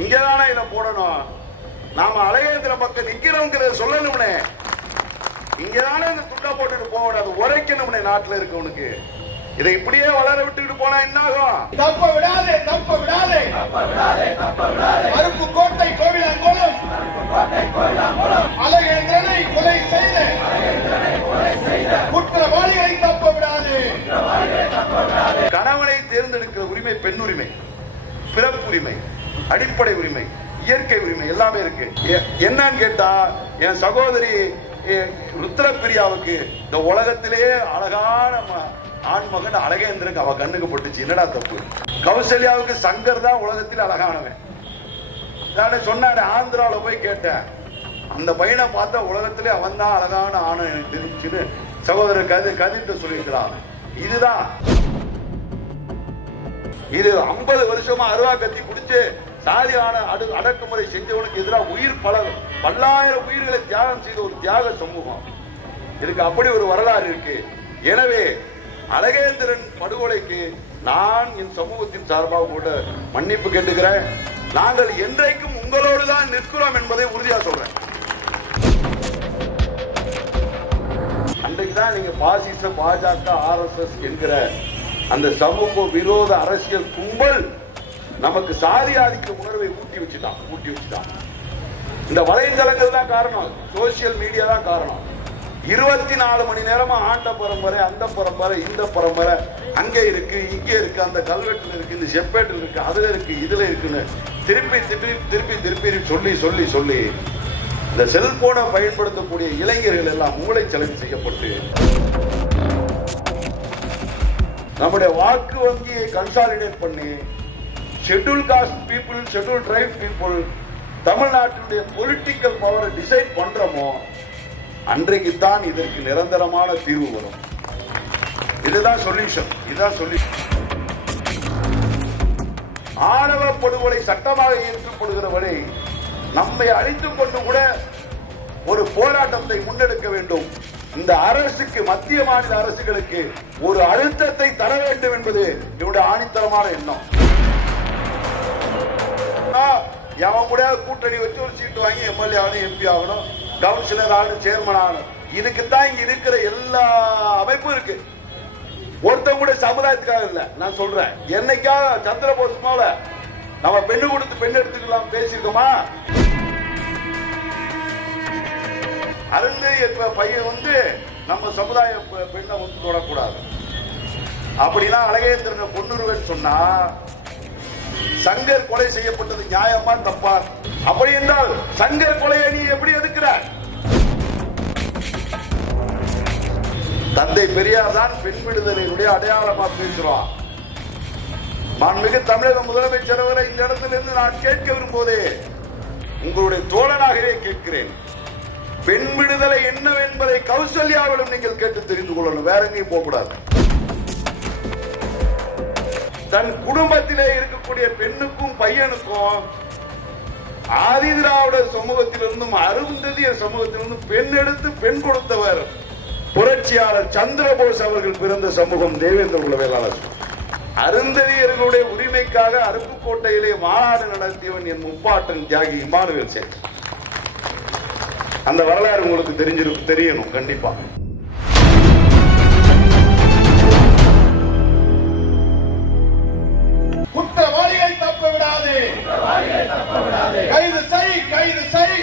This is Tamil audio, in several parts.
இங்கதானே இதை போடணும். நாம அழகேந்திர பக்கம் நிக்கிறோங்கிறத சொல்லணும்னே. இங்கதானே இந்த துண்டா போட்டுட்டு போகக்கூடாது, உரைக்கணும்னே நாட்டுல இருக்கவனுக்கு. இதை இப்படியே வளர விட்டுக்கிட்டு போனா என்ன ஆகும்? தப்ப விடாதே, தப்ப விடாதே, அருப்புக்கோட்டை கோவிலங்குளம் அழகேந்திரனை கொலை செய்த குற்றவாளிகளை தப்ப விடாதே. கணவனை தேர்ந்தெடுக்கிற உரிமை பெண் உரிமை, பிறப்புரிமை, அடிப்படை உரிமை, இயற்கை உரிமை எல்லாமே இருக்கு. என்னன்னு கேட்டா, என் சகோதரி ருத்ரபிரியாவுக்கு இந்த உலகத்திலேயே அழகான ஆண்மகன் அழகேந்திரன் அவ கண்ணுக்கு பட்டுச்சு. என்னடா தப்பு? கௌசல்யாவுக்கு சங்கர் தான் உலகத்தில் அழகானவன். நான் சொன்ன ஆந்திராவில் போய் கேட்டேன், அந்த பையனை பார்த்தா உலகத்திலே அவன் தான் அழகான ஆணை எனக்கு தெரிஞ்சுன்னு சகோதரர் கதிர்ட்டு சொல்லியிருக்கிறான். இதுதான் இது 50 வருஷமா அருவா கத்தி பிடிச்சு சாதியான அடக்குமுறை செஞ்சவனுக்கு எதிராக பல்லாயிரம் உயிர்களை தியாகம் செய்த ஒரு தியாக சமூகம். இதுக்கு அப்படி ஒரு வரலாறு இருக்கு. எனவே அழகேந்திரன் படுகொலைக்கு நான் என் சமூகத்தின் சார்பாக கூட மன்னிப்பு கேட்டுக்கிறேன். நாங்கள் என்றைக்கும் உங்களோடு தான் நிற்கிறோம் என்பதை உறுதியா சொல்றேன். அன்றைக்குதான் நீங்க பாசிச பாஜக RSS என்கிற அந்த சமூக விரோத அரசியல் கும்பல் நமக்கு சாதி ஆதிக்க உணர்வை ஊட்டி வச்சுட்டான். இந்த வலைதளங்கள் தான் காரணம், சோசியல் மீடியா தான் காரணம். 24 மணி நேரமா ஆண்ட பரம்பரை, அந்த பரம்பரை, இந்த பரம்பரை, அங்கே இருக்கு, இங்கே இருக்கு, அந்த கல்வெட்டுல இருக்கு, இந்த செப்பேட்டில் இருக்கு, அதுல இருக்கு, இதுல இருக்குன்னு திருப்பி சொல்லி இந்த செல்போனை பயன்படுத்தக்கூடிய இளைஞர்கள் எல்லாம் மூளைச்சலவை செய்யப்பட்டு நம்முடைய வாக்கு வங்கியை கன்சாலிடேட் பண்ணி schedule cost people, schedule try people தமிழ்நாட்டினுடைய பொலிட்டிக்கல் பவரை டிசைட் பண்றோமோ அன்றைக்குத்தான் இதற்கு நிரந்தரமான தீர்வு வரும். இதுதான் சொல்யூஷன். ஆணவ படுகொலை சட்டமாக ஏற்கப்படுகிற வரை நம்மை அழித்துக் கொண்டு கூட ஒரு போராட்டத்தை முன்னெடுக்க வேண்டும். இந்த அரசுக்கு, மத்திய மாநில அரசுகளுக்கு ஒரு அழுத்தத்தை தர வேண்டும் என்பது என்னுடைய ஆணித்தரமான எண்ணம். எவன் கூட கூட்டணி வச்சு ஒரு சீட்டு வாங்கி எம்எல்ஏ ஆகணும், எம்பி ஆகணும், கவுன்சிலர் ஆகணும், சேர்மன் ஆகணும். இதுக்குத்தான் இங்க இருக்கிற எல்லா அமைப்பும் இருக்கு. ஒருத்தன் கூட சமுதாயத்துக்காக இல்ல. நான் சொல்றேன், என்னைக்கா சந்திரபோஸ் போல நம்ம பெண்ணு கொடுத்து பெண் எடுத்துக்கலாம் பேசியிருக்கோமா? அருந்ததிய பையன் நம்ம சமுதாய பெண்ணை தொடக்கூடாது. அப்படின்னா அழகேந்திரனை கொன்னுருவேன்னு சொன்னா சங்கர் கொலை செய்யப்பட்டது நியாயமா தப்பா? அப்படி என்றால் சங்கர் கொலையை நீ எப்படி எதுக்கிறார்? தந்தை பெரியார் தான் பெண் விடுதலையுடைய அடையாளமா பேசுறான். மாண்புமிகு தமிழக முதலமைச்சர் அவரை இந்த இடத்திலிருந்து நான் கேட்க விரும்புவதே உங்களுடைய தோழனாகவே கேட்கிறேன். பெண் விடுதலை என்னவென்பதை கௌசல்யாவிலும் நீங்கள் கேட்டு தெரிந்து கொள்ளணும். வேற எங்கேயும் போகக்கூடாது. தன் குடும்பத்திலே இருக்கக்கூடிய பெண்ணுக்கும் பையனுக்கும் ஆதி திராவிட சமூகத்திலிருந்தும் அருந்ததிய சமூகத்திலிருந்தும் பெண் எடுத்து பெண் கொடுத்தவர் புரட்சியாளர் சந்திரபோஸ் அவர்கள் பிறந்த சமூகம் தேவேந்திர குல வேளாளர். அருந்ததியர்களுடைய உரிமைக்காக அருப்புக்கோட்டையிலே மாநாடு நடத்தியவன் என் முப்பாட்டன் தியாகி இமானுவேல் சேகர். அந்த வரலாறு உங்களுக்கு தெரியணும் கண்டிப்பா. குற்றவாளிகளை தப்ப விடாதே, கைது செய்,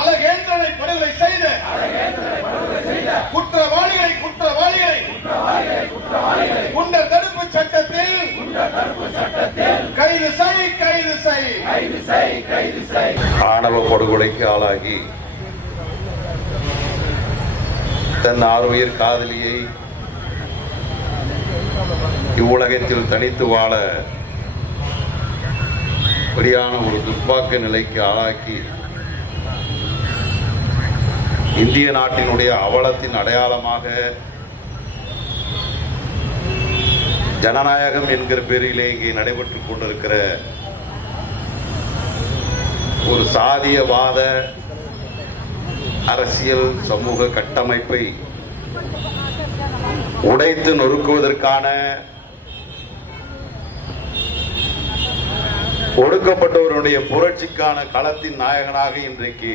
அழகேந்திரனை படுகொலை செய்த குற்றவாளிகளை குண்டர் தடுப்பு சட்டத்தில் கைது செய். ஆணவ படுகொலைக்கு ஆளாகி தன் ஆறுயிர் காதலியை இவ்வுலகத்தில் தனித்து வாழ வெளியான ஒரு துர்பாக்கிய நிலைக்கு ஆளாக்கி இந்திய நாட்டினுடைய அவலத்தின் அடையாளமாக ஜனநாயகம் என்கிற பேரிலே இங்கே நடைபெற்றுக் கொண்டிருக்கிற ஒரு சாதியவாத அரசியல் சமூக கட்டமைப்பை உடைத்து நொறுக்குவதற்கான ஒடுக்கப்பட்டவருடைய புரட்சிக்கான களத்தின் நாயகனாக இன்றைக்கு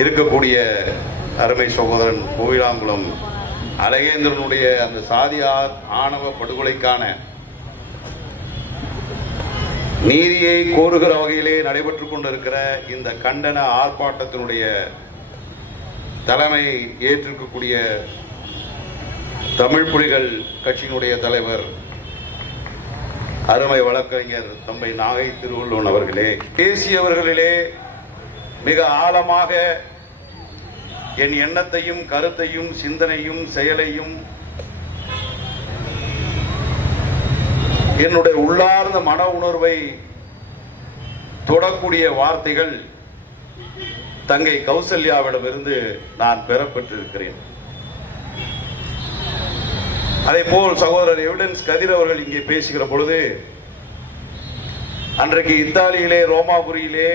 இருக்கக்கூடிய அருமை சகோதரன் கோவிலாங்குளம் அழகேந்திரனுடைய அந்த சாதியார் ஆணவ படுகொலைக்கான நீதியை கோருகிற வகையிலே நடைபெற்றுக் கொண்டிருக்கிற இந்த கண்டன ஆர்ப்பாட்டத்தினுடைய தலைமை ஏற்றிருக்கக்கூடிய தமிழ் புலிகள் கட்சியினுடைய தலைவர் அருமை வழக்கறிஞர் தம்பை நாகை திருவள்ளுவன் அவர்களே, பேசியவர்களிலே மிக ஆழமாக என் எண்ணத்தையும் கருத்தையும் சிந்தனையும் செயலையும் என்னுடைய உள்ளார்ந்த மன உணர்வை தொடக்கூடிய வார்த்தைகள் தங்கை கௌசல்யாவிடமிருந்து நான் பெறப்பட்டிருக்கிறேன். அதே போல் சகோதரர் எவிடன்ஸ் கதிர் அவர்கள் இங்கே பேசுகிற பொழுது, அன்றைக்கு இத்தாலியிலே ரோமாபுரியிலே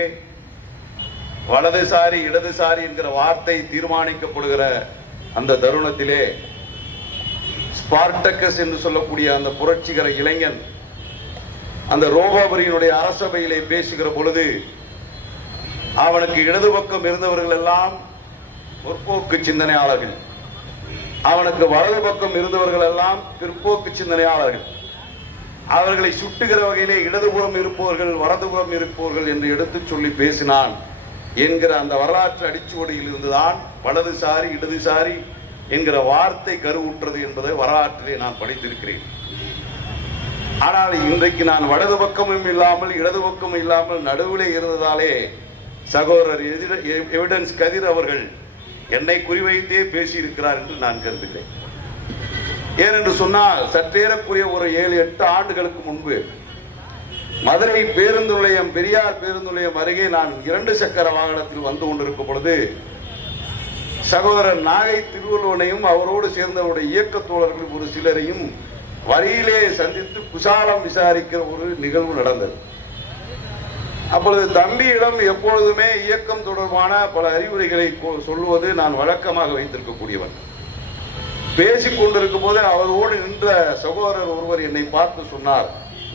வலதுசாரி இடதுசாரி என்கிற வார்த்தை தீர்மானிக்கப்படுகிற அந்த தருணத்திலே ஸ்பார்டக்கஸ் என்று சொல்லக்கூடிய அந்த புரட்சிகர இளைஞன் அந்த ரோமாபுரியினுடைய அரசபையிலே பேசுகிற பொழுது, அவனுக்கு இடது பக்கம் இருந்தவர்கள் எல்லாம் முற்போக்கு சிந்தனையாளர்கள், அவனுக்கு வலது பக்கம் இருந்தவர்கள் எல்லாம் பிற்போக்கு சிந்தனையாளர்கள், அவர்களை சுட்டுகிற வகையிலே இடதுபுறம் இருப்பவர்கள் வலதுபுறம் இருப்பவர்கள் என்று எடுத்துச் சொல்லி பேசினான் என்கிற அந்த வரலாற்று அடிச்சுவடியில் இருந்துதான் வலதுசாரி இடதுசாரி என்கிற வார்த்தை கருவுற்றது என்பதை வரலாற்றிலே நான் படித்திருக்கிறேன். ஆனால் இன்றைக்கு நான் வலது பக்கமும் இல்லாமல் இடது பக்கமும் இல்லாமல் நடுவிலே இருந்ததாலே சகோதரர் எவிடன்ஸ் கதிர் அவர்கள் என்னை குறிவைத்தே பேசியிருக்கிறார் என்று நான் கருதுகிறேன். ஏனென்று சொன்னால் சற்றேறக்குரிய ஒரு 7-8 ஆண்டுகளுக்கு முன்பு மதுரை பேருந்து நிலையம், பெரியார் பேருந்து நிலையம் அருகே நான் 2 சக்கர வாகனத்தில் வந்து கொண்டிருக்கும் பொழுது சகோதரர் நாகை திருவள்ளுவனையும் அவரோடு சேர்ந்தவருடைய இயக்க தோழர்கள் ஒரு சிலரையும் வழியிலே சந்தித்து குசாலம் விசாரிக்கிற ஒரு நிகழ்வு நடந்தது. அப்பொழுது தம்பியிடம் எப்பொழுதுமே இயக்கம் தொடர்பான பல அறிவுரைகளை சொல்லுவது நான் வழக்கமாக வைத்திருக்கக்கூடியவன். பேசிக் கொண்டிருக்கும் போது அவரோடு நின்ற சகோதரர் ஒருவர் என்னை பார்த்து சொன்னார்,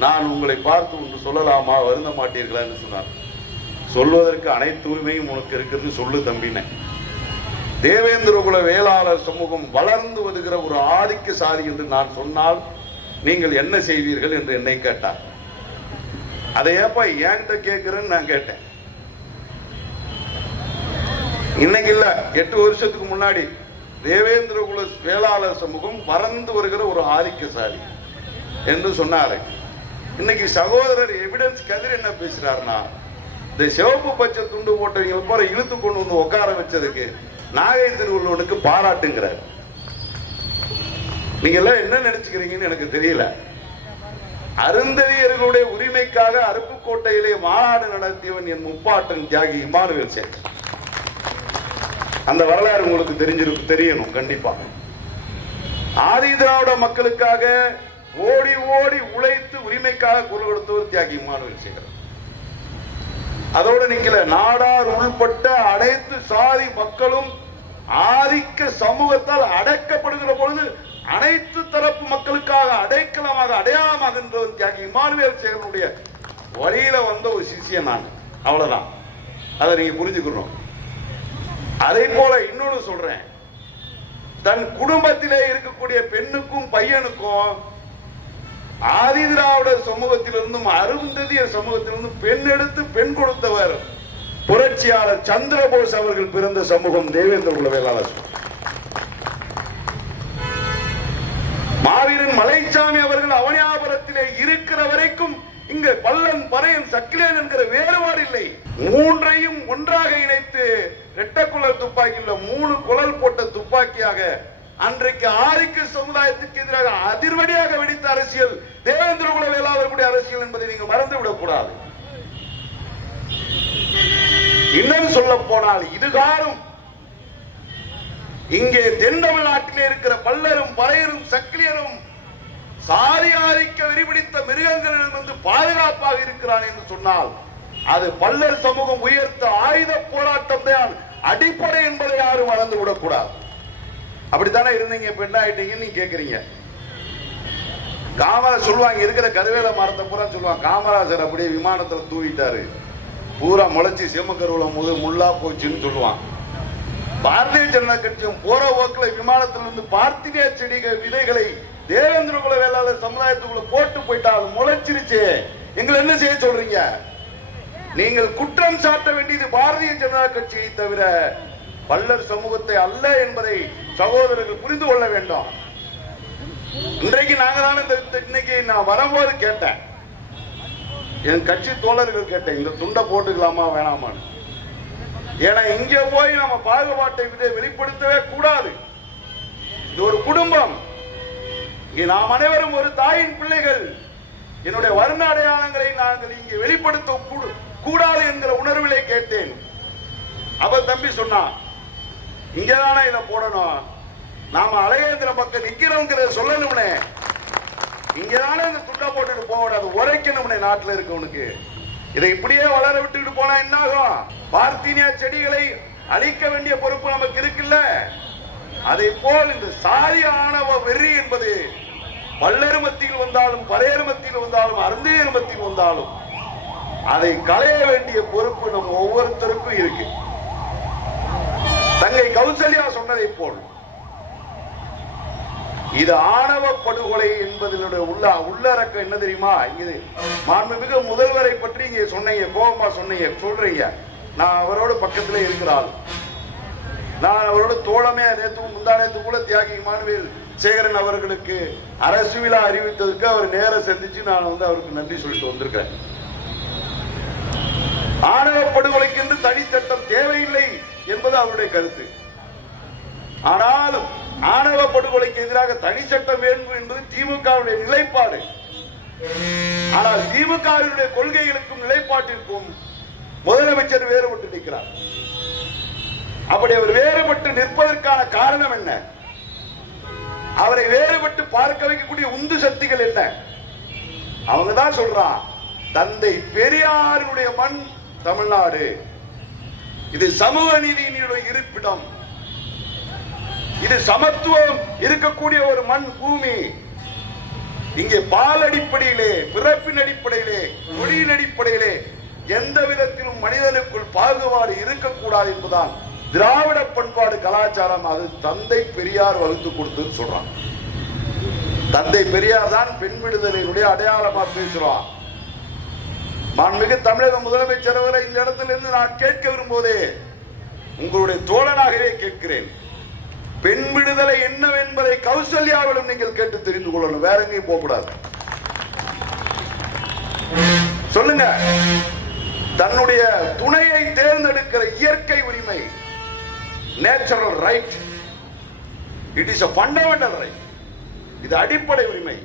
நான் உங்களை பார்த்து ஒன்று சொல்லலாமா, வருந்த மாட்டீர்களா என்று சொன்னார். சொல்வதற்கு அனைத்து உரிமையும் உனக்கு இருக்கிறது, சொல்லு தம்பின. தேவேந்திரகுல வேளாளர் சமூகம் வளர்ந்து வருகிற ஒரு ஆதிக்க சாதி என்று நான் சொன்னால் நீங்கள் என்ன செய்வீர்கள் என்று என்னை கேட்டார். அதை ஏப்பா ஏன்ட்ட கேட்கிறேன்னு நான் கேட்டேன். இன்னைக்கு இல்ல, 8 வருஷத்துக்கு முன்னாடி தேவேந்திரகுல வேளாளர் சமூகம் வளர்ந்து வருகிற ஒரு ஆதிக்க சாதி என்று சொன்னாரு. இன்னைக்கு சகோதரர் எவிடன்ஸ் கதிர் என்ன பேசுறாருன்னா, இந்த சிவப்பு பச்சை துண்டு போட்டவங்க போற இழுத்து கொண்டு வந்து உட்கார வச்சதுக்கு நாகை திருவள்ளுவனுக்கு பாராட்டுங்கிறார். நீங்க எல்லாம் என்ன நினைச்சுக்கிறீங்கன்னு எனக்கு தெரியல. அருந்ததியர்களுடைய உரிமைக்காக அருப்புக்கோட்டையிலே மாநாடு நடத்தியவன் என் முப்பாட்டன் தியாகி இமானுவேல் சேகர். அந்த வரலாறு உங்களுக்கு தெரியணும் கண்டிப்பா. ஆதி திராவிட மக்களுக்காக ஓடி ஓடி உழைத்து உரிமைக்காக குரல் கொடுத்தவர் தியாகி இமானுவேல் சேகர். அதோடு நிக்கல, நாடார் உள்பட்ட அனைத்து சாதி மக்களும் ஆதிக்க சமூகத்தால் அடைக்கப்படுகிற பொழுது அனைத்து தரப்பு மக்களுக்காக அடைக்கலமாக அடையாளமாக தியாகி இமானுவேல் சேகரனுடைய வழியில வந்த ஒரு சிஷியன் நான். அவ்வளவுதான், அதை நீங்க புரிஞ்சுக்கணும். அதே போல இன்னொன்னு சொல்றேன், தன் குடும்பத்திலே இருக்கக்கூடிய பெண்ணுக்கும் பையனுக்கும் ஆதி திராவிட சமூகத்திலிருந்தும் அருந்ததியர் சமூகத்திலிருந்தும் பெண் எடுத்து பெண் கொடுத்தவர் புரட்சியாளர் சந்திரபோஸ் அவர்கள் பிறந்த சமூகம் தேவேந்திரகுல வேளாளர். மாவீரன் மலைச்சாமி அவர்கள் அவனியாபுரத்திலே இருக்கிற வரைக்கும் இங்க பல்லன் பறையன் சக்கிலேன் என்கிற வேறுபாடு இல்லை. மூன்றையும் ஒன்றாக இணைத்து ரெட்டக்குழல் துப்பாக்கியில் 3 குழல் போட்ட துப்பாக்கியாக அன்றைக்கு ஆதிக்க சமுதாயத்துக்கு எதிராக அதிர்வடியாக வெடித்த அரசியல் தேவேந்திரகுல வேளாளர்களுடைய அரசியல் என்பதை நீங்கள் மறந்துவிடக் கூடாது. இன்னும் சொல்ல போனால் இதுகாரும் இங்கே தென் தமிழ்நாட்டிலே இருக்கிற பல்லரும் பறையரும் சக்கிலியரும் சாதி ஆதிக்க வெறிபிடித்த மிருகங்களிலிருந்து பாதுகாப்பாக இருக்கிறான் என்று சொன்னால் அது பல்லர் சமூகம் உயர்த்த ஆயுத போராட்டம் தான் அடிப்படை என்பதை யாரும் மறந்து விடக்கூடாது. அப்படித்தானே இருந்தீங்க, பெண்ணாயிட்டீங்கன்னு நீங்க கேட்கறீங்க. காமராஜர் சொல்லுவாங்க, இருக்கிற கருவேல மரத்தை பூரா சொல்லுவாங்க, காமராஜர் அப்படியே விமானத்துல தூவிட்டாரு, பூரா முளைச்சி சிம்மக்கருவுல முள்ளா போச்சுன்னு சொல்லுவான். பாரதிய ஜனதா கட்சியும் போற போக்குல விமானத்திலிருந்து பார்த்தினிய செடிகள் விதைகளை தேவேந்திர குல வேளாளர் சமுதாயத்துக்குள்ள போட்டு போயிட்டாலும் முளைச்சிருச்சு. எங்களை என்ன செய்ய சொல்றீங்க? நீங்கள் குற்றம் சாட்ட வேண்டியது பாரதிய ஜனதா கட்சியை தவிர பல்லர் சமூகத்தை அல்ல என்பதை சகோதரர்கள் புரிந்து கொள்ள வேண்டும். இன்றைக்கு நாங்க தான் இன்னைக்கு நான் வரும்போது கேட்டேன், என் கட்சி தோழர்கள் கேட்டேன், இந்த துண்டை போட்டுக்கலாமா வேணாமான்னு. ஏன்னா இங்க போய் நம்ம பாகுபாட்டை வெளிப்படுத்தவே கூடாது. இது ஒரு குடும்பம், நாம் அனைவரும் ஒரு தாயின் பிள்ளைகள். என்னுடைய வர்ண அடையாளங்களை நாங்கள் இங்கே வெளிப்படுத்த கூடாது என்கிற உணர்விலே கேட்டேன். அவ தம்பி சொன்னான், இங்கதானே இதை போடணும், நாம அழகேந்திர பக்கம் நிக்கிறோங்கிற சொல்லணும்னே, இங்கதானே இந்த துண்டா போட்டுட்டு போக உரைக்கணும்னே நாட்டில் இருக்கவனுக்கு. இதை இப்படியே வளர விட்டுக்கிட்டு போனா என்ன ஆகும்? பார்த்தீனியா செடிகளை அழிக்க வேண்டிய பொறுப்பு நமக்கு இருக்குல்ல. அதை போல் இந்த சாதி ஆணவ வெறி என்பது பல்லர் மத்தியில் வந்தாலும் பறையர் மத்தியில் வந்தாலும் அருந்தையர் மத்தியில் வந்தாலும் அதை களைய வேண்டிய பொறுப்பு நம்ம ஒவ்வொருத்தருக்கும் இருக்கு. தங்கை கௌசல்யா சொன்னதை போல் இது ஆணவ படுகொலை என்பதனுடைய உள்ளடக்கம் என்ன தெரியுமா? இங்க மாண்புமிகு முதல்வரை பற்றி இங்க சொன்னீங்க, கோபமா சொன்னீங்க, சொல்றீங்க. நான் அவரோட பக்கத்திலே இருக்கிறாள், நான் அவரோட தோழமே. நேற்று முந்தா நேற்று கூட தியாகி இமானுவேல் சேகரன் அவர்களுக்கு அரசு விழா அறிவித்ததற்கு அவர் நேர சந்திச்சு நான் அவருக்கு நன்றி சொல்லிட்டு வந்திருக்கேன். ஆணவ படுகொலைக்கு என்று தனிச்சட்டம் தேவையில்லை என்பது அவருடைய கருத்து. ஆனால் ஆணவ படுகொலைக்கு எதிராக தனி சட்டம் வேண்டும் என்பது திமுகவுடைய நிலைப்பாடு. ஆனால் திமுகவினுடைய கொள்கைகளுக்கும் நிலைப்பாட்டிற்கும் முதலமைச்சர் வேறுபட்டு நிற்கிறார். அப்படி அவர் வேறுபட்டு நிற்பதற்கான காரணம் என்ன? அவரை வேறுபட்டு பார்க்க வைக்கக்கூடிய உந்து சக்திகள் என்ன? அவங்க தான் சொல்றான், தந்தை பெரியாருடைய மண் தமிழ்நாடு, இது சமூக நீதியினுடைய இருப்பிடம், இது சமத்துவம் இருக்கக்கூடிய ஒரு மண் பூமி. இங்கே பால் அடிப்படையிலே, பிறப்பின் அடிப்படையிலே, மொழியின் அடிப்படையிலே எந்த விதத்திலும் மனிதனுக்குள் பாகுபாடு இருக்கக்கூடாது என்பதுதான் திராவிட பண்பாடு கலாச்சாரம். அது தந்தை பெரியார் வகுத்து கொடுத்து சொல்றான். தந்தை பெரியார் தான் பெண் விடுதலையினுடைய அடையாளமா பேசுறான். மாண்புமிகு தமிழக முதலமைச்சர் அவரை இந்த இடத்திலிருந்து நான் கேட்க விரும்புவதே, உங்களுடைய தோழனாகவே கேட்கிறேன், பெண் விடுதலை என்னவென்பதை கௌசல்யாவிடம் நீங்கள் கேட்டு தெரிந்து கொள்ளணும், வேற எங்கேயும் போக கூடாது. சொல்லுங்க, தன்னுடைய துணையை தேர்ந்தெடுக்கிற இயற்கை உரிமை, natural right, it is a fundamental right, இது அடிப்படை உரிமை.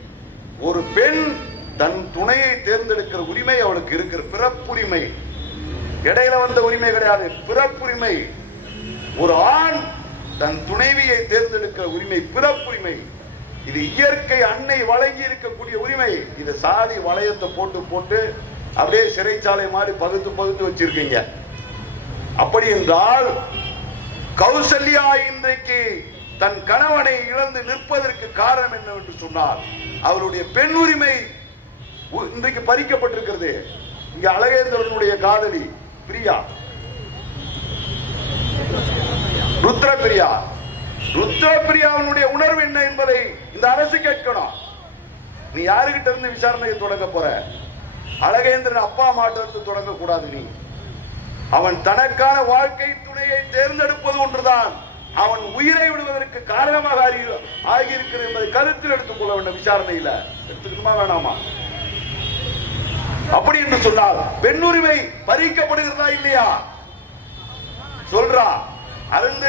ஒரு பெண் தன் துணையை தேர்ந்தெடுக்கிற உரிமை அவளுக்கு இருக்கிற பிறப்புரிமை, இடையில வந்த உரிமை கிடையாது, பிறப்புரிமை. ஒரு ஆண் தன் துணைவியை தேர்ந்தெடுக்கிற உரிமை பிறப்புரிமை. இது இயற்கை அன்னை வழங்கி இருக்கக்கூடிய உரிமை. இது சாதி வளையத்தை போட்டு போட்டு அப்படியே சிறைச்சாலை மாதிரி பகுத்து பகுத்து வச்சிருக்கீங்க. அப்படி என்றால் கௌசல்யா இன்றைக்கு தன் கணவனை இழந்து நிற்பதற்கு காரணம் என்னவென்று சொன்னால் அவருடைய பெண் உரிமை இன்றைக்கு பறிக்கப்பட்டிருக்கிறது. இங்க அழகேந்திரனுடைய காதலி பிரியா, ருத்ரபிரியாவுடைய உணர்வு என்ன என்பதை இந்த அரசு கேட்கணும். நீ யாருகிட்ட இருந்து விசாரணையை தொடங்க போற? அழகேந்திரன் அப்பா மாட்டிலிருந்து தொடங்க கூடாது. நீ அவன் தனக்கான வாழ்க்கை துணையை தேர்ந்தெடுப்பது ஒன்றுதான் அவன் உயிரை விடுவதற்கு காரணமாக ஆகியிருக்கிறது என்பதை கருத்தில் எடுத்துக் கொள்ள வேண்டும். விசாரணையில எடுத்துக்கணுமா வேணாமா? அப்படி என்று சொன்னால் பெண் உரிமை பறிக்கப்படுகிறதா இல்லையா? சொல்றா அருந்து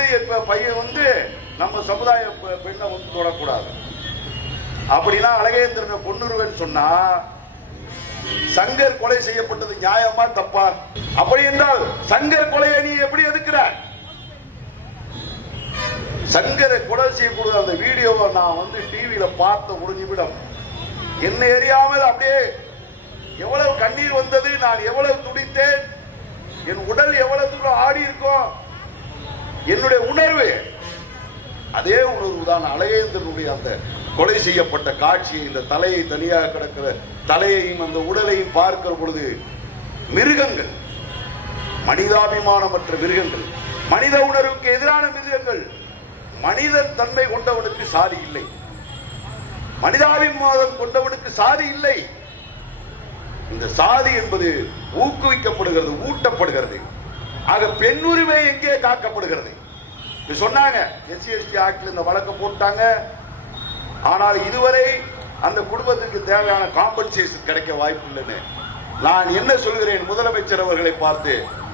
பையன் நம்ம சமுதாய பெண்ணை தொடக்கூடாது. அப்படின்னா அழகேந்திரனை பொன்னுருவன் சொன்னா சங்கர் கொலை செய்யப்பட்டது நியாயமா தப்பா? அப்படி என்றால் சங்கர் கொலையை நீ எப்படி எதுக்குற? சங்கரை கொலை செய்யக்கூடாது. அந்த வீடியோவை நான் டிவியில பார்த்த ஒரு நிமிடம் என்ன எரியாமல் அப்படியே எவ்வளவு கண்ணீர் வந்தது, நான் எவ்வளவு துடித்தேன், என் உடல் எவ்வளவு தூரம் ஆடி இருக்கும், என்னுடைய உணர்வு அதே உணர்வு தான் அழகேந்திரனுடைய அந்த கொலை செய்யப்பட்ட காட்சியை, இந்த தலையை தனியாக கிடக்கிற தலையையும் அந்த உடலையும் பார்க்கிற பொழுது மிருகங்கள், மனிதாபிமானமற்ற மிருகங்கள், மனித உணர்வுக்கு எதிரான மிருகங்கள். மனிதன் தன்மை கொண்டவனுக்கு சாதி இல்லை, மனிதாபிமானம் கொண்டவனுக்கு சாதி இல்லை. இந்த சாதி என்பது ஊக்குவிக்கப்படுகிறது, ஊட்டப்படுகிறது. ஆக பெண் உரிமை எங்கே காக்கப்படுகிறது? சொன்னாங்க எஸ்சி எஸ்டி ஆக்ட்ல இந்த வழக்கு போட்டாங்க. ஆனால் இதுவரை அந்த குடும்பத்திற்கு தேவையான காம்பன்சேஷன் கிடைக்க வாய்ப்பு இல்லைன்னு நான் என்ன சொல்கிறேன்? முதலமைச்சர் அவர்களை பார்த்து,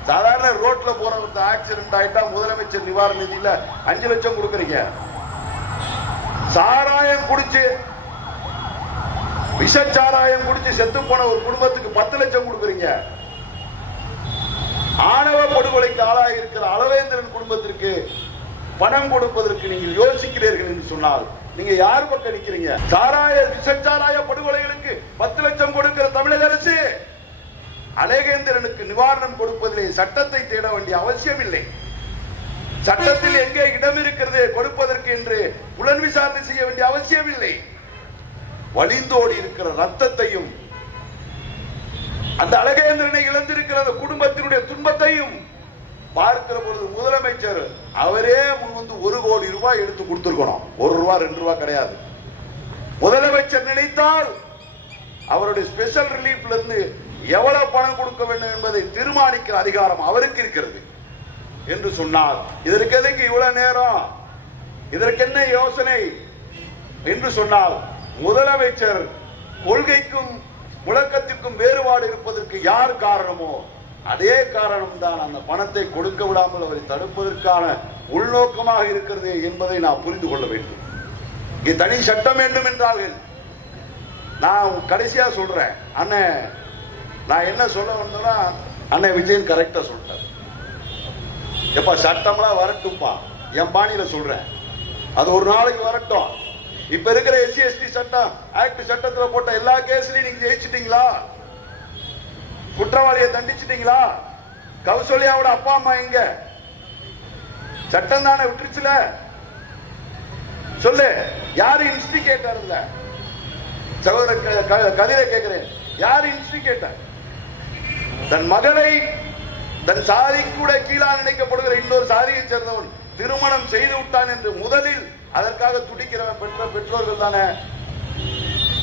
சாதாரண ரோட்ல போறவங்க ஆக்சிடென்ட் ஆயிட்டா முதலமைச்சர் நிவாரண நிதியில 5 லட்சம் கொடுக்கறீங்க. சாராயம் குடிச்சு, விஷச்சாராயம் குடிச்சு செத்து போன ஒரு குடும்பத்துக்கு 10 லட்சம் கொடுக்கறீங்க. ஆணவ படுகொலைக்கு ஆளாக இருக்கிற அளவேந்திரன் குடும்பத்திற்கு பணம் கொடுப்பதற்கு நீங்கள் யோசிக்கிறீர்கள் என்று சொன்னால் நீங்க யார் பக்கம் நிக்கிறீங்க? விஷச்சாராய படுகொலைகளுக்கு 10 லட்சம் கொடுக்கிற தமிழக அரசு அழகேந்திரனுக்கு நிவாரணம் கொடுப்பதிலே சட்டத்தை தேட வேண்டிய அவசியம் இல்லை. சட்டத்தில் எங்கே இடம் இருக்கிறது கொடுப்பதற்கு என்று புலன் விசாரணை செய்ய வேண்டிய அவசியம் இல்லை. வழிந்தோடி இருக்கிற ரத்தத்தையும் அந்த அழகேந்திரனை இழந்திருக்கிற குடும்பத்தினுடைய துன்பத்தையும் பார்க்கிற பொழுது முதலமைச்சர் அவரே முன்வந்து 1 கோடி ரூபாய் எடுத்து கொடுத்திருக்கணும். 1 ரூபாய் 2 ரூபாய் கிடையாது. முதலமைச்சர் நினைத்தால் அவருடைய ஸ்பெஷல் ரிலீஃப்ல இருந்து எவ்வளவு பணம் கொடுக்க வேண்டும் என்பதை தீர்மானிக்கிற அதிகாரம் அவருக்கு இருக்கிறது என்று சொன்னார். இதற்கு எதுக்கு இவ்வளவு நேரம்? இதற்கு என்ன யோசனை என்று சொன்னால், முதலமைச்சர் கொள்கைக்கும் முழக்கத்திற்கும் வேறுபாடு இருப்பதற்கு யார் காரணமோ அதே காரணம் தான் அந்த பணத்தை கொடுக்க விடாமல் அவரை தடுப்பதற்கான உள்நோக்கமாக இருக்கிறது என்பதை நாம் புரிந்து கொள்ள வேண்டும். இங்கே தனி சட்டம் வேண்டும் என்றார்கள். நான் கடைசியா சொல்றேன், அண்ணன் நான் என்ன சொல்ல வந்தோம்னா, அண்ணன் விஜயன் கரெக்டா சொல்லிட்டார். எப்ப சட்டம்லாம் வரட்டும்பா, என் பாணியில சொல்றேன், அது ஒரு நாளைக்கு வரட்டும். இப்ப இருக்கிற எஸ்சி எஸ்டி சட்டம் ஆக்ட் சட்டத்துல போட்ட எல்லா கேஸ்லயும் நீங்க ஜெயிச்சிட்டீங்களா? குற்றவாளியை தண்டிச்சிட்டீங்களா? கௌசல்யாவோட அப்பா அம்மா எங்க? சட்டம் தானே விட்டுருச்சுல? சொல்லு, யாரு இன்ஸ்டிகேட்டர்? இல்ல சகோதரர் கதிரை கேட்கிறேன், யாரு இன்ஸ்டிகேட்டர்? தன் மகளை தன் சாதி கூட கீழா நினைக்கப்படுகிற இன்னொரு சாதியை சேர்ந்தவன் திருமணம் செய்து விட்டான் என்று முதலில் அதற்காக துடிக்கிறவன் பெற்றோர்கள் தானே.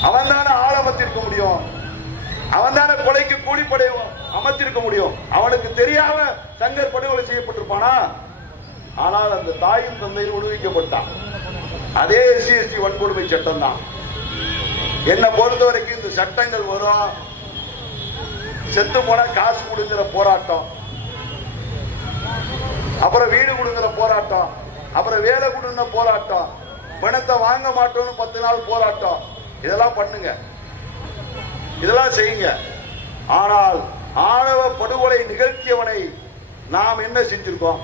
அவன் தானே ஆள் அமர்த்திருக்க முடியும், அவன் தானே கொலைக்கு கூலிப்படை அமர்த்திருக்க முடியும். அவனுக்கு தெரியாம சங்கர் படுகொலை செய்யப்பட்டிருப்பானா? ஆனால் அந்த தாயும் தந்தையில் விடுவிக்கப்பட்டான். அதே எஸ்சி எஸ்டி வன்கொடுமை சட்டம் தான். என்ன பொறுத்த வரைக்கும் இந்த சட்டங்கள் வரும், செத்து போனா காசு கொடுக்கிற போராட்டம், அப்புறம் வீடு கொடுக்கிற போராட்டம், அப்புறம் வேலை கொடுக்கிற போராட்டம், பணத்தை வாங்க மாட்டோம்னு 10 நாள் போராட்டம், இதெல்லாம் பண்ணுங்க, இதெல்லாம் செய்யுங்க. ஆனால் ஆணவ படுகொலை நிகழ்த்தியவனை நாம் என்ன செஞ்சிருக்கோம்?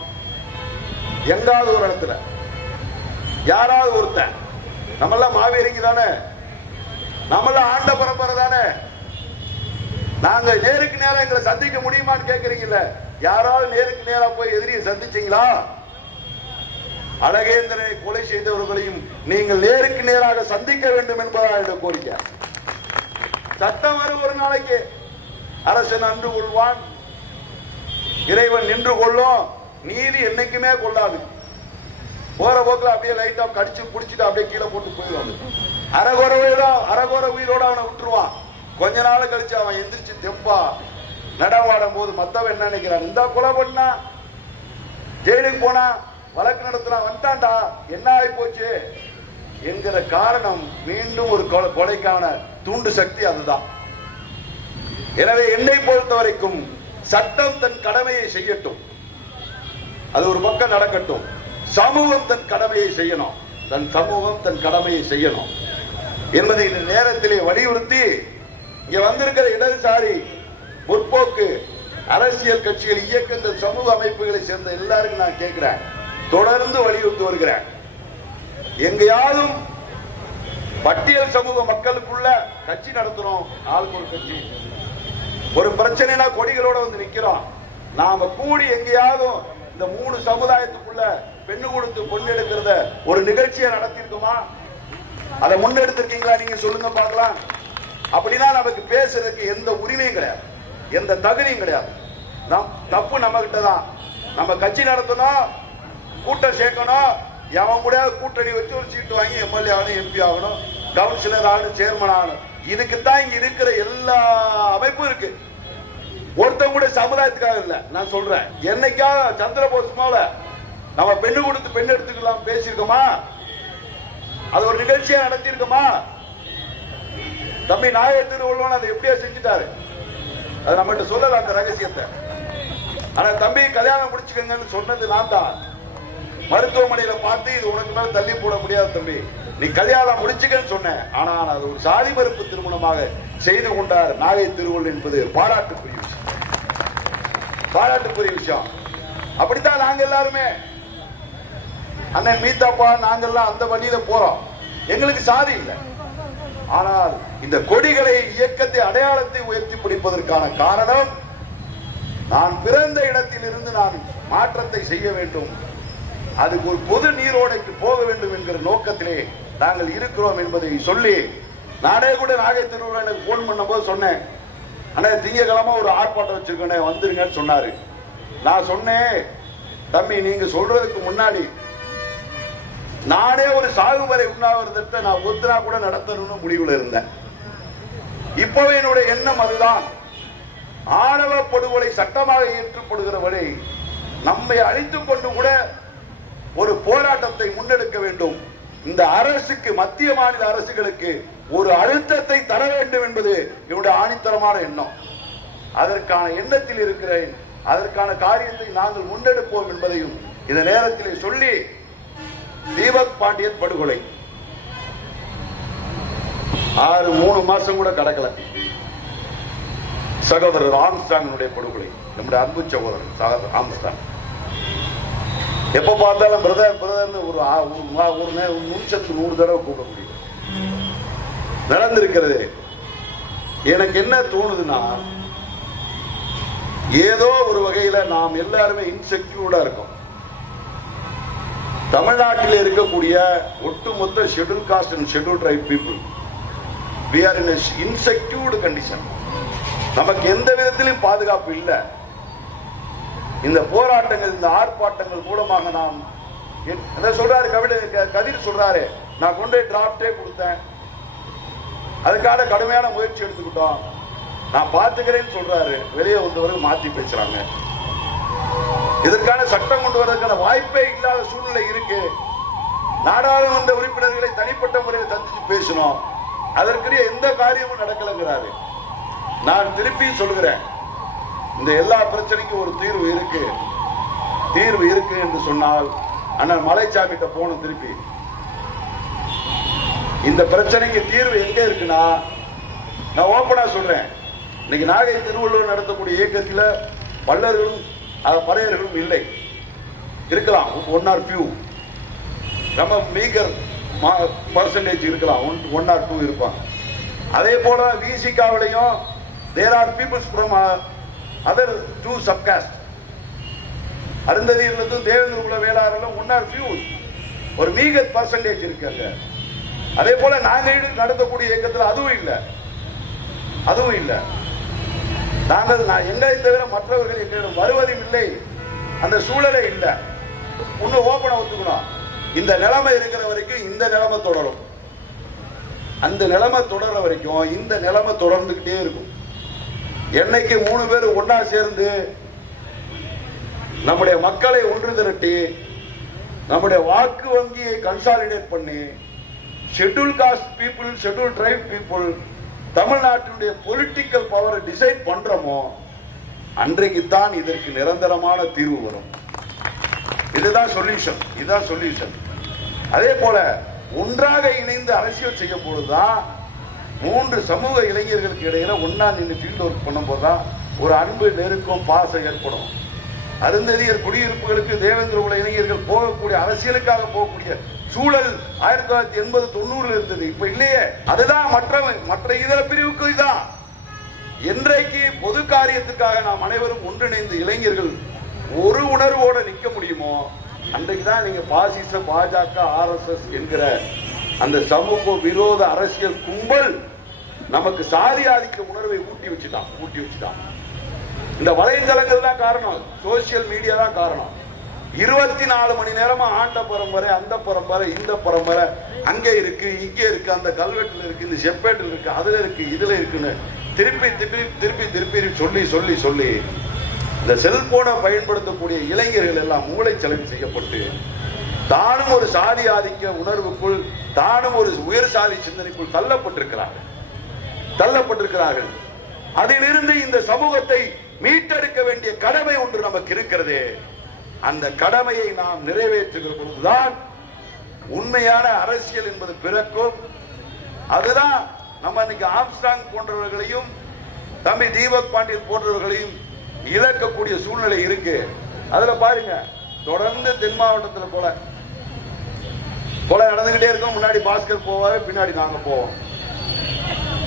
எங்காவது ஒரு இடத்துல யாராவது ஒருத்தன், நம்மெல்லாம் மாவீரங்க தானே, நம்மெல்லாம் ஆண்ட பரம்பரை தானே, நாங்க நேருக்கு நேரம் எங்களை சந்திக்க முடியுமான்னு கேட்கறீங்கல்ல, யாராவது நேருக்கு நேரா போய் எதிரியை சந்திச்சீங்களா? அழகேந்திரனை கொலை செய்தவர்களையும் நீங்கள் நேருக்கு நேராக சந்திக்க வேண்டும் என்பதாக கோரிக்கை. சட்டம் வரும் ஒரு நாளைக்கு, அரசன் அன்று கொள்வான், இறைவன் நின்று கொள்ளும், நீதி என்னைக்குமே கொள்ளாது. போற போக்குல அப்படியே லைட்டா கடிச்சு குடிச்சிட்டு அப்படியே கீழே போட்டு போயிடுவாங்க. அரகுற உயிரோட அவனை விட்டுருவான். கொஞ்ச நாள் கழிச்சு அவன் எந்திரிச்சு தெம்பா நடமாடும் போது மத்தவன் என்ன நினைக்கிறான்? இந்த கொலை பண்ணா, ஜெயிலுக்கு போனா, வழக்கு நடத்தினா, வந்துட்டான்டா, என்ன ஆகி போச்சு என்கிற காரணம் மீண்டும் ஒரு கொலைக்கான தூண்டு சக்தி அதுதான். எனவே என்னை பொறுத்த வரைக்கும் சட்டம் தன் கடமையை செய்யட்டும், அது ஒரு பக்கம் நடக்கட்டும். சமூகம் தன் கடமையை செய்யணும், தன் சமூகம் தன் கடமையை செய்யணும் என்பதை இந்த நேரத்திலே வலியுறுத்தி, இங்க வந்திருக்கிற இடதுசாரி முற்போக்கு அரசியல் கட்சிகள், இயக்கங்கள், சமூக அமைப்புகளை சேர்ந்த எல்லாருக்கும் நான் கேட்கிறேன், தொடர்ந்து வலியுறுத்தி வருகிறேன். எங்கேயாவது பட்டியல் சமூக மக்களுக்குள்ள கட்சி நடத்துறோம், ஆளுக்கு ஒரு கட்சி, ஒரு பிரச்சனைனா கொடிகளோட வந்து நிக்கிறோம். நாம கூடி எங்கேயாவது இந்த 3 சமுதாயத்துக்குள்ள பெண்ணு கொடுத்து பொண்ணு எடுக்கிறத ஒரு நிகழ்ச்சியை நடத்திருக்கோமா? அதை முன்னெடுத்திருக்கீங்களா நீங்க சொல்லுங்க பார்க்கலாம். அப்படின்னா நமக்கு பேசுறதுக்கு எந்த உரிமையும் கிடையாது, எந்த தகுதியும் கிடையாது. தப்பு நம்ம கிட்ட தான். நம்ம கட்சி நடத்தணும், கூட்டம் சேர்க்கணும், எவன் கூட கூட்டணி வச்சு ஒரு சீட்டு வாங்கி எம்எல்ஏ ஆகணும், எம்பி ஆகணும், கவுன்சிலர் ஆகணும், சேர்மன் ஆகணும். இதுக்குத்தான் இங்க இருக்கிற எல்லா அமைப்பும் இருக்கு. ஒருத்தன் கூட சமுதாயத்துக்காக இல்ல. நான் சொல்றேன், என்னைக்கா சந்திரபோஸ் போல நம்ம பெண்ணு கொடுத்து பெண் எடுத்துக்கலாம் பேசியிருக்கோமா? அது ஒரு நிகழ்ச்சியா நடத்திருக்கோமா? தம்பி நாய திருவள்ளுவன் அதை எப்படியா செஞ்சுட்டாரு, அது நம்மகிட்ட சொல்லல அந்த ரகசியத்தை. ஆனா தம்பி கல்யாணம் முடிச்சுக்கங்கன்னு சொன்னது நான் தான். மருத்துவமனையில பார்த்து இது உனக்கு மேல தள்ளி போட முடியாது தம்பி, நீ கல்யாணம் முடிச்சுக்கன்னு சொன்னேன். ஆனால் அது ஒரு சாதி மறுப்பு திருமணமாக செய்து கொண்டார் நாகை திருவள்ளுவர் என்பது பாராட்டுக்குரிய விஷயம், பாராட்டுக்குரிய விஷயம். அப்படித்தான் நாங்க எல்லாருமே, அண்ணன் மீதாப்பா நாங்கெல்லாம் அந்த வழியில போறோம். எங்களுக்கு சாதி இல்லை. ஆனால் இந்த கொடிகளை, இயக்கத்தை, அடையாளத்தை உயர்த்தி பிடிப்பதற்கான காரணம், நான் பிறந்த இடத்தில் இருந்து நான் மாற்றத்தை செய்ய வேண்டும், அதுக்கு ஒரு பொது நீரோடைக்கு போக வேண்டும் என்கிற நோக்கத்திலே நாங்கள் இருக்கிறோம் என்பதை சொல்லி, நானே கூட நாகை திருவிழா எனக்கு போன் பண்ணும் போது சொன்னேன், ஆனா திங்கக்கிழமை ஒரு ஆர்ப்பாட்டம் வச்சிருக்கேன் வந்துருங்கன்னு சொன்னாரு. நான் சொன்னேன், தம்பி நீங்க சொல்றதுக்கு முன்னாடி நானே ஒரு சாகுவரை உண்ணாவிரதத்தை நான் ஒத்துனா கூட நடத்தணும்னு முடிவுல இருந்தேன். இப்பவே என்னுடைய எண்ணம் அதுதான். ஆணவ படுகொலை சட்டமாக ஏற்றப்படுகிற வரை நம்மை அழித்துக் கொண்டு கூட ஒரு போராட்டத்தை முன்னெடுக்க வேண்டும். இந்த அரசுக்கு, மத்திய மாநில அரசுகளுக்கு ஒரு அழுத்தத்தை தர வேண்டும் என்பது என்னுடைய ஆணித்தரமான எண்ணம். அதற்கான எண்ணத்தில் இருக்கிறேன். அதற்கான காரியத்தை நாங்கள் முன்னெடுப்போம் என்பதையும் இந்த நேரத்திலே சொல்லி, தீபக் பாண்டியன் படுகொலை 3 மாசம் கூட கடக்கல. சகோதரர் ஆம்ஸ்ட்ராங்கினுடைய படுகொலை, நம்முடைய அன்பு சகோதரர் ஆம்ஸ்ட்ராங். எப்ப பார்த்தாலும் பிரதர் பிரதர்னு ஒரு நிமிஷத்துக்கு 100 தடவை கூட்ட முடியும். நடந்திருக்கிறது. எனக்கு என்ன தோணுதுன்னா, ஏதோ ஒரு வகையில நாம் எல்லாருமே இன்செக்யூர்டா இருக்கோம். தமிழ்நாட்டில் இருக்கக்கூடிய ஒட்டுமொத்த schedule cost and schedule try people, we are in an insecure condition. நமக்கு எந்த விதத்திலும் பாதுகாப்பு இல்லை. இந்த போராட்டங்கள், இந்த ஆர்ப்பாட்டங்கள் மூலமாக நாம் என்ன சொல்றாரு கதிர் சொல்றாரு, நான் கொண்டு டிராப்டே கொடுத்தேன், அதுக்காக கடுமையான முயற்சி எடுத்துக்கிட்டோம், நான் பார்த்துக்கிறேன்னு சொல்றாரு. வெளியே வந்தவர்கள் மாத்தி பேசுறாங்க. இதற்கான சட்டம் கொண்டு வருவதற்கான வாய்ப்பே இல்லாத சூழ்நிலை இருக்கு. நாடாளுமன்ற உறுப்பினர்களை தனிப்பட்ட முறையில் சந்திச்சு பேசணும், அதற்குரிய எந்த காரியமும் நடக்கலங்கிறாரு. நான் திருப்பி சொல்கிறேன், இந்த எல்லா பிரச்சனைக்கும் ஒரு தீர்வு இருக்கு. தீர்வு இருக்கு என்று சொன்னால் அண்ணன் மலைச்சாமிட்ட போன திருப்பி இந்த பிரச்சனைக்கு தீர்வு எங்க இருக்குன்னா, நான் ஓபனா சொல்றேன், இன்னைக்கு நாகை திருவள்ளுவர் நடத்தக்கூடிய இயக்கத்தில் வள்ளர்களும் பறையர்களும் இல்லை, இருக்கலாம், 1 or 2, நம்ம மீகர் பர்சன்டேஜ் இருக்கலாம், 1 or 2 இருப்பாங்க. அதே போல விசிகாவிலையும் there are people from other 2 subcaste. அருந்ததியிலும் Devendra குல வேளாளர்களும் 1 or 2 ஒரு மீகர் பர்சன்டேஜ் இருக்காங்க. அதே போல நாங்கள் நடத்தக்கூடிய இயக்கத்தில் அதுவும் இல்லை, அதுவும் இல்லை. நாங்கள் எங்களை தவிர மற்றவர்கள் எங்களிடம் வருவதும் இல்லை, அந்த சூழலே இல்லை. இன்னும் ஓபனா ஒத்துக்கணும். இந்த நிலைமை இருக்கிற வரைக்கும் இந்த நிலைமை தொடரும். அந்த நிலைமை தொடர வரைக்கும் இந்த நிலைமை தொடர்ந்துகிட்டே இருக்கும். என்னைக்கு 3 பேர் ஒன்னா சேர்ந்து நம்முடைய மக்களை ஒன்று திரட்டி நம்முடைய வாக்கு வங்கியை கன்சாலிடேட் பண்ணி schedule cost people, schedule try people தமிழ்நாட்டினுடைய பொலிட்டிக்கல் பவரை டிசைட் பண்றோமோ அன்றைக்கு தான் இதற்கு நிரந்தரமான தீர்வு வரும். இதுதான் சொல்யூஷன், இதுதான் சொல்யூஷன். அதே போல ஒன்றாக இணைந்து அரசியல் செய்யும் போதுதான் 3 சமூக இளைஞர்களுக்கு இடையில ஒன்னா நின்று ஃபீல்ட் ஒர்க் பண்ணும் போதுதான் ஒரு அன்பு, நெருக்கம், பாசம் ஏற்படும். அருந்ததியர் குடியிருப்புகளுக்கு தேவேந்திர குல இளைஞர்கள் போகக்கூடிய, அரசியலுக்காக போகக்கூடிய சூழல் 1980, 90 இருந்தது. இப்ப இல்லையே. அதுதான் மற்ற இதர பிரிவுக்கு இதுதான். என்றைக்கு பொது காரியத்துக்காக நாம் அனைவரும் ஒன்றிணைந்து இளைஞர்கள் ஒரு உணர்வோடு நிற்க முடியுமோ அன்றைக்குதான் நீங்க பாசிச, பாஜக, RSS என்கிற அந்த சமூக விரோத அரசியல் கும்பல் நமக்கு சாதி ஆதிக்க உணர்வை ஊட்டி வச்சுட்டான். இந்த வலைதளங்கள் தான் காரணம், சோசியல் மீடியா தான் காரணம். 24 மணி நேரமா ஆண்ட பரம்பரை, அந்த பரம்பரை, இந்த பரம்பரை, அங்கே இருக்கு, இங்கே இருக்கு, அந்த கல்வெட்டுல இருக்கு, இந்த செப்பேட்டில் இருக்கு, அதுல இருக்கு, இதுல இருக்குன்னு திருப்பி சொல்லி இந்த செல்போனை பயன்படுத்தக்கூடிய இளைஞர்கள் எல்லாம் மூளைச்சலவை செய்யப்பட்டு தானும் ஒரு சாதி ஆதிக்க உணர்வுக்குள், தானும் ஒரு உயர் சாதி சிந்தனைக்குள் தள்ளப்பட்டிருக்கிறார்கள். அதிலிருந்து இந்த சமூகத்தை மீட்டெடுக்க வேண்டிய கடமை ஒன்று நமக்கு இருக்கிறது. அந்த கடமையை நாம் நிறைவேற்றுகிற பொழுதுதான் உண்மையான அரசியல் என்பது பிறக்கும். அதுதான் நம்ம இன்னைக்கு ஆம்ஸ்டாங் போன்றவர்களையும் தம்பி தீபக் பாண்டியன் போன்றவர்களையும் இழக்கக்கூடிய சூழ்நிலை இருக்கு. அதுல பாருங்க, தொடர்ந்து தென் மாவட்டத்தில் கொலை நடந்துகிட்டே இருக்கும். முன்னாடி பாஸ்கர் போவாரு, பின்னாடி நாங்க போவோம்.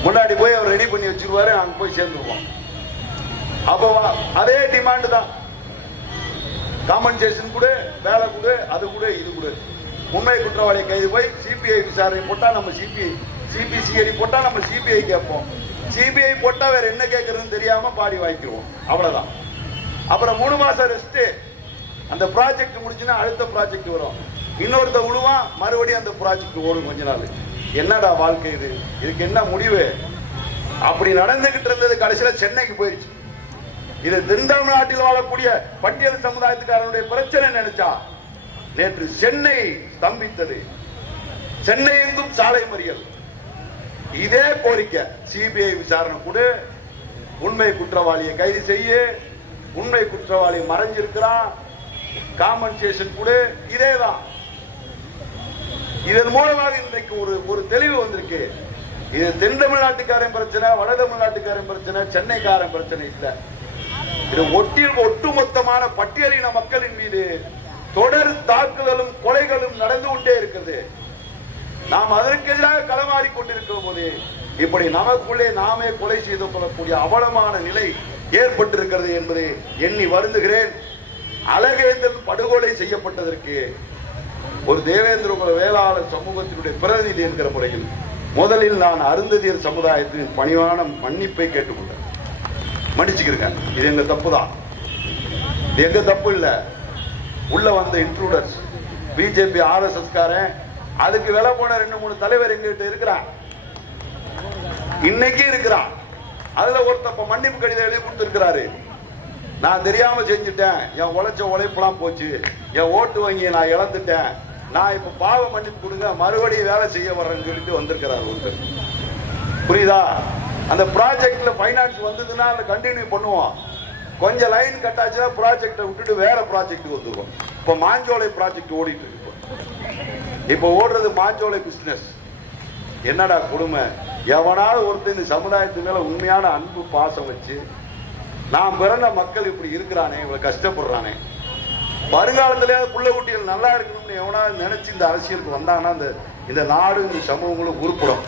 முன்னாடி போய் அவர் ரெடி பண்ணி வச்சிருவாரு, நாங்க போய் சேர்ந்துருவோம். அப்போ அதே டிமாண்ட் தான், காம்பன்சேஷன் கூட, வேலை கூட, அது கூட, இது கூட. உண்மை குற்றவாளியை கைது போய் சிபிஐ விசாரணை போட்டா நம்ம சிபிசிஐடி போட்டா நம்ம சிபிஐ கேட்போம். சிபிஐ போட்டா வேற என்ன கேட்கறதுன்னு தெரியாம பாடி வாங்கிக்குவோம், அவ்வளவுதான். அப்புறம் 3 மாசம் ரெஸ்ட். அந்த ப்ராஜெக்ட் முடிச்சுன்னா அடுத்த ப்ராஜெக்ட் வரும், இன்னொருத்த விடுவான், மறுபடியும் அந்த ப்ராஜெக்ட் ஓடும் கொஞ்ச நாள். என்னடா வாழ்க்கை இது, இதுக்கு என்ன முடிவு? அப்படி நடந்துகிட்டு இருந்தது கடைசியில சென்னைக்கு போயிடுச்சு. இது தென் தமிழ்நாட்டில் வாழக்கூடிய பட்டியல் சமுதாயத்துக்காரனுடைய பிரச்சனை நினைச்சா நேற்று சென்னை ஸ்தம்பித்தது. சென்னை எங்கும் சாலை மறியல். இதே கோரிக்கை, சிபிஐ விசாரணை கூட, உண்மை குற்றவாளியை கைது செய்ய, உண்மை குற்றவாளி மறைஞ்சிருக்கிறான், காம்பன்சேஷன் கூட, இதேதான். இதன் மூலமாக இன்றைக்கு ஒரு தெளிவு வந்திருக்கு. இது தென் தமிழ்நாட்டுக்காரன் பிரச்சனை, வட தமிழ்நாட்டுக்காரன் பிரச்சனை, சென்னைக்காரன் பிரச்சனை இல்ல. இது ஒட்டுமொத்தமான பட்டியலின மக்களின் மீது தொடர் தாக்குதலும் கொலைகளும் நடந்து கொண்டே இருக்கிறது. நாம் அதற்கு எதிராக களமாடி கொண்டிருக்கிற போது இப்படி நமக்குள்ளே நாமே கொலை செய்து கொள்ளக்கூடிய அவலமான நிலை ஏற்பட்டிருக்கிறது என்பதை எண்ணி வருந்துகிறேன். அழகேந்திரன் படுகொலை செய்யப்பட்டதற்கு ஒரு தேவேந்திர குல வேளாளர் சமூகத்தினுடைய பிரதிநிதி என்கிற முறையில் முதலில் நான் அருந்ததியர் சமுதாயத்தின் பணிவான மன்னிப்பை கேட்டுக்கொண்டேன். மன்னிச்சுக்கிறேங்க, இது எங்க தப்பு தான், இது எங்க தப்பு இல்ல. உள்ள வந்த இன்ட்ரூடர்ஸ், பிஜேபி ஆர்எஸ்எஸ் காரன், அதுக்கு விலை போன 2-3 தலைவர் எங்கிட்ட இருக்கிறான், இன்னைக்கு இருக்கிறான். அதுல ஒருத்தப்ப மன்னிப்பு கடிதம் எழுதி கொடுத்திருக்கிறாரு. நான் தெரியாம செஞ்சுட்டேன், என் உழைச்ச உழைப்பெல்லாம் போச்சு, என் ஓட்டு வங்கியை நான் இழந்துட்டேன், நான் இப்ப பாவ மன்னிப்பு கொடுங்க, மறுபடியும் வேலை செய்ய வர்றேன்னு சொல்லிட்டு வந்திருக்கிறார் ஒருத்தர். புரியுதா? அந்த ப்ராஜெக்ட்ல பைனான்ஸ் வந்ததுன்னா அதை கண்டினியூ பண்ணுவோம். கொஞ்சம் லைன் கட்டாச்சுன்னா ப்ராஜெக்டை விட்டுட்டு வேற ப்ராஜெக்ட் வந்துருவோம். இப்ப மாஞ்சோலை ப்ராஜெக்ட் ஓடிட்டு இருக்கு. இப்ப ஓடுறது மாஞ்சோலை பிசினஸ். என்னடா கொடுமை! எவனாவது ஒருத்தர் இந்த சமுதாயத்து மேல உண்மையான அன்பு பாசம் வச்சு, நான் பிறந்த மக்கள் இப்படி இருக்கிறானே, இவ்வளவு கஷ்டப்படுறானே, வருங்காலத்திலே புள்ள குட்டிகள் நல்லா இருக்கணும்னு எவனாவது நினைச்சு இந்த அரசியலுக்கு வந்தாங்கன்னா இந்த நாடு, இந்த சமூகங்களும் உருப்படும்.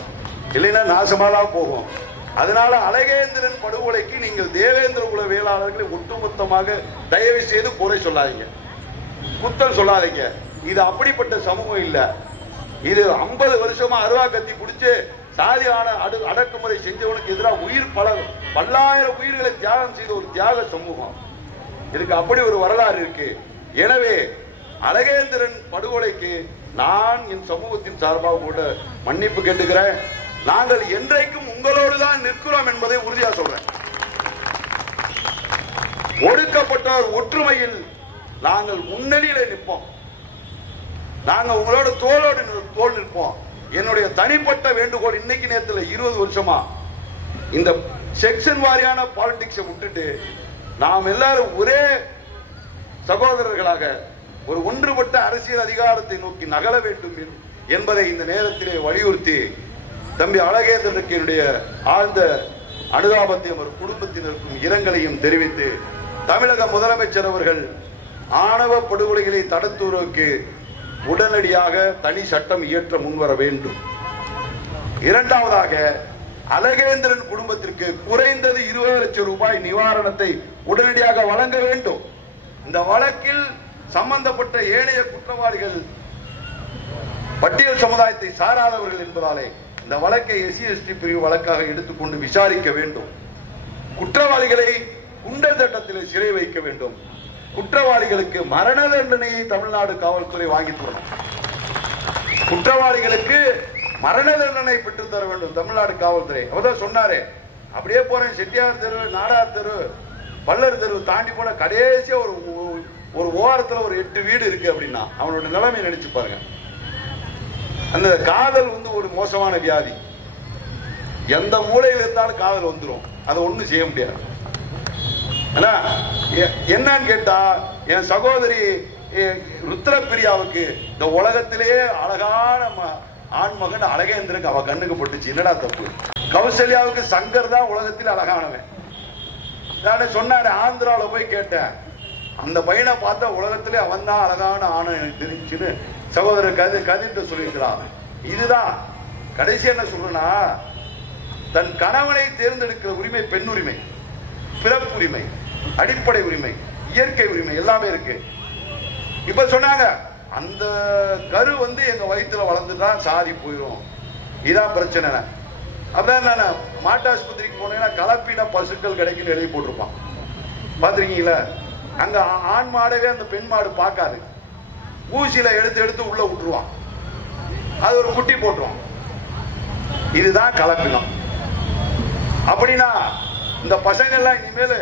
இல்லைன்னா நாசமாலாம் போகும். அதனால அழகேந்திரன் படுகொலைக்கு நீங்கள் தேவேந்திர குல வேளாளர்களை ஒட்டுமொத்தமாக தயவு செய்து குறை சொல்லாதீங்க, குத்தம் சொல்லாதீங்க. இது அப்படிப்பட்ட சமூகம் இல்ல. இது 50 வருஷமா அருவா கத்தி பிடிச்சு சாதியான அடக்குமுறை செஞ்சவனுக்கு எதிராக பல்லாயிரம் உயிர்களை தியாகம் செய்த ஒரு தியாக சமூகம். இதுக்கு அப்படி ஒரு வரலாறு இருக்கு. எனவே அழகேந்திரன் படுகொலைக்கு நான் என் சமூகத்தின் சார்பாக கூட மன்னிப்பு கேட்டுக்கிறேன். நாங்கள் என்றைக்கும் உங்களோடு தான் நிற்கிறோம் என்பதை உறுதியா சொல்றேன். ஒடுக்கப்பட்டோர் ஒற்றுமையில் நாங்கள் முன்னணியில நிற்போம். நாங்கள் உங்களோட தோள் நிற்போம். என்னுடைய தனிப்பட்ட வேண்டுகோள், இன்னைக்கு நேரத்தில் 20 வருஷமா இந்த செக்ஷன் வாரியான பாலிடிக்ஸை விட்டுட்டு நாம் எல்லாரும் ஒரே சகோதரர்களாக ஒரு ஒன்றுபட்ட அரசியல் அதிகாரத்தை நோக்கி நகர வேண்டும் என்பதை இந்த நேரத்திலே வலியுறுத்தி தம்பி அழகேந்திரனுக்கு என்னுடைய ஆழ்ந்த அனுதாபத்தையும் ஒரு குடும்பத்தினருக்கும் இரங்கலையும் தெரிவித்து, தமிழக முதலமைச்சர் அவர்கள் ஆணவ படுகொலைகளை தடுத்துவதற்கு உடனடியாக தனி சட்டம் இயற்ற முன்வர வேண்டும். இரண்டாவதாக அழகேந்திரன் குடும்பத்திற்கு குறைந்தது 20 லட்சம் ரூபாய் நிவாரணத்தை உடனடியாக வழங்க வேண்டும். இந்த வழக்கில் சம்பந்தப்பட்ட ஏனைய குற்றவாளிகள் பட்டியல் சமுதாயத்தை சாராதவர்கள் என்பதாலே இந்த வழக்கை SC/ST பிரிவு வழக்காக எடுத்துக்கொண்டு விசாரிக்க வேண்டும். குற்றவாளிகளை குண்டர் சட்டத்தில் சிறை வைக்க வேண்டும். குற்றவாளிகளுக்கு மரண தண்டனையை தமிழ்நாடு காவல்துறை வாங்கி தரணும். குற்றவாளிகளுக்கு மரண தண்டனை பெற்று தர வேண்டும் தமிழ்நாடு காவல்துறை. அவர்தான் சொன்னாரு, அப்படியே போறேன் செட்டியார் தெரு, நாடார் தெரு, பல்லர் தெரு தாண்டி போன கடைசியா ஒரு ஓரத்துல ஒரு 8 வீடு இருக்கு அப்படின்னா அவனோட நிலைமை நினைச்சு பாருங்க. அந்த காதல் ஒரு மோசமான வியாதி. எந்த மூலையில் இருந்தாலும் காதல் வந்துடும், அதை ஒண்ணும் செய்ய முடியாது. என்னன்னு கேட்டா, என் சகோதரி ருத்ரபிரியாவுக்கு இந்த உலகத்திலேயே அழகான ஆண் மகன் அழகேந்திரனுக்கு அவ கண்ணுக்கு போட்டுச்சு. என்னடா தப்பு? கௌசல்யாவுக்கு சங்கர் தான் உலகத்தில் அழகானவன். நான் சொன்னாரு, ஆந்திராவில போய் கேட்டேன், அந்த பையனை பார்த்தா உலகத்திலே அவன் தான் அழகான ஆணை எனக்கு தெரிஞ்சுன்னு சகோதரர் கதிர்ட்டு சொல்லியிருக்கிறான். இதுதான் கடைசி என்ன சொல்றேன்னா, தன் கணவனை தேர்ந்தெடுக்கிற உரிமை பெண் உரிமை, பிறப்புரிமை, அடிப்படை உரிமை, இயற்கை உரிமை எல்லாமே இருக்கு. இப்ப சொன்னாங்க, அந்த கரு எங்க வயிற்றுல வளர்ந்துட்டா சாதி போயிடும், இதான் பிரச்சனை. அதான் மாட்டாஸ்பத்திரிக்கு போனீங்கன்னா கலப்பின பசுக்கள் கிடைக்குன்னு எழுதி போட்டிருப்பான், பாத்திருக்கீங்களா? அங்க ஆண் மாடவே அந்த பெண் மாடு பார்க்காது, ஊசியில எடுத்து உள்ள விட்டுருவான், அது ஒரு குட்டி போட்டுருவான். இதுதான் கலப்பினம். அப்படின்னா இந்த பசங்க எல்லாம் இனிமேல்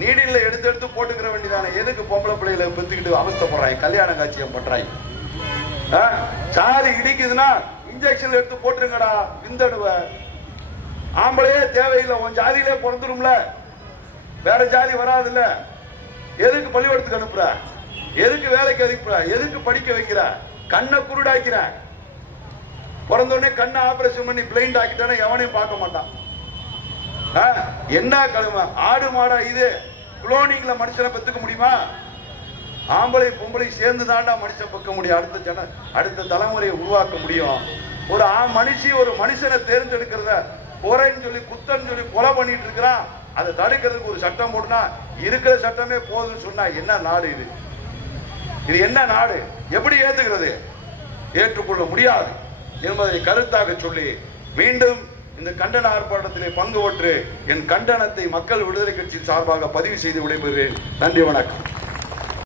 நீடில எடுத்து போட்டுக்கிற வேண்டியதானே. எதுக்கு பொம்பளை பிள்ளைகளை பெத்துக்கிட்டு அவஸ்தப்படுறாங்க, கல்யாண காட்சியம் பண்றாங்க? சாரி இடிக்குதுன்னா இன்ஜெக்ஷன் எடுத்து போட்டுருங்கடா, விந்தடுவ. ஆம்பளையே தேவையில்லை, உன் ஜாதியிலே பிறந்துரும்ல, வேற ஜாதி வராது இல்ல. எதுக்கு பள்ளிக்கூடத்துக்கு அனுப்புற? எதுக்கு வேலைக்கு அனுப்புற? எதுக்கு படிக்க வைக்கிற? கண்ணை குருடாக்கிற. பிறந்த உடனே கண்ணை ஆபரேஷன் பண்ணி பிளைண்ட் ஆக்கிட்டானே எவனையும் பார்க்க மாட்டான். என்ன கழுமை? ஆடு மாடா இது? குளோனிங்ல மனுஷனை பெத்துக்க முடியுமா? ஆம்பளை பொம்பளை சேர்ந்து தாண்டா மனுஷன் பெக்க முடியும், அடுத்த தலைமுறையை உருவாக்க முடியும். ஒரு மனுஷி ஒரு மனுஷனை தேர்ந்தெடுக்கிறத குறைன்னு சொல்லி குத்தன்னு சொல்லி கொலை பண்ணிட்டு இருக்கிறான். அதை தடுக்கிறதுக்கு ஒரு சட்டம் போட்டுனா இருக்கிற சட்டமே போதுன்னு சொன்னா என்ன நாடு இது? இது என்ன நாடு? எப்படி ஏத்துக்கிறது? ஏற்றுக்கொள்ள முடியாது என்பதை கருத்தாக சொல்லி மீண்டும் இந்த கண்டன ஆர்ப்பாட்டத்திலே பங்கு பெற்று என் கண்டனத்தை மக்கள் விடுதலை கட்சி சார்பாக பதிவு செய்து விடைபெறுகிறேன். நன்றி, வணக்கம்.